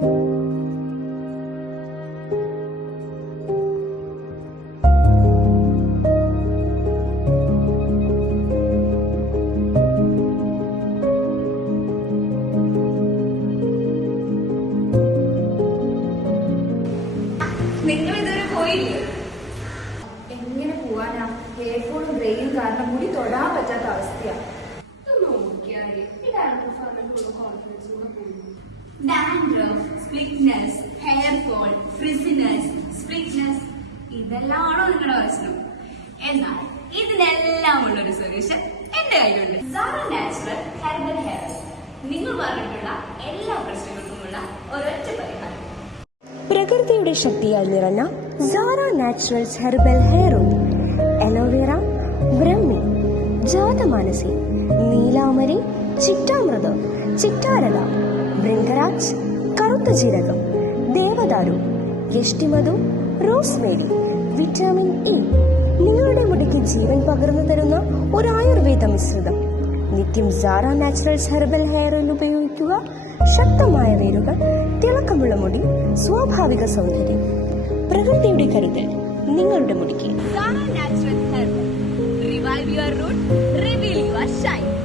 നിങ്ങൾ ഇതുവരെ പോയില്ലേ? എങ്ങനെ പോവാനാ? ഹെയർ ഫോളും ബ്രെയിനും കാരണം മുടി തൊടാൻ പറ്റാത്ത അവസ്ഥയാണ്. ഇതെല്ലാമാണോ നിങ്ങളുടെ പ്രശ്നം? എന്നാൽ ഇതിനെല്ലാം ഉള്ളൊരു സൊല്യൂഷൻ എന്റെ കയ്യിലുണ്ട്. Sara natural herbal hair. നിങ്ങൾ പറഞ്ഞിട്ടുള്ള എല്ലാ പ്രശ്നങ്ങൾക്കുമുള്ള ഒരൊറ്റ പരിഹാരം. പ്രകൃതിയുടെ ശക്തിയാൽ നിറഞ്ഞ Sara naturals herbal hair oil. Aloe vera, brahmi, jatamansi, നീലാമരി, ചിറ്റാമൃതം, ചിറ്റാരല, ഭൃംഗരാജ്, കറുത്ത ജീരകം, ദേവദാരു, യഷ്ടിമധു, റോസ്മേരി, വിറ്റാമിൻ ഇ. നിങ്ങളുടെ മുടിക്ക് ജീവൻ പകർന്നു തരുന്ന ഒരു ആയുർവേദ മിശ്രിതം. നിത്യം Sara naturals herbal hair oil ഉപയോഗിക്കുക. ശക്തമായ വേരുകൾ, തിളക്കമുള്ള മുടി, സ്വാഭാവിക സൗന്ദര്യം. പ്രകൃതിയുടെ കരുതൽ നിങ്ങളുടെ മുടിക്ക്. Sara natural herbal. Revive your root, reveal your Shine.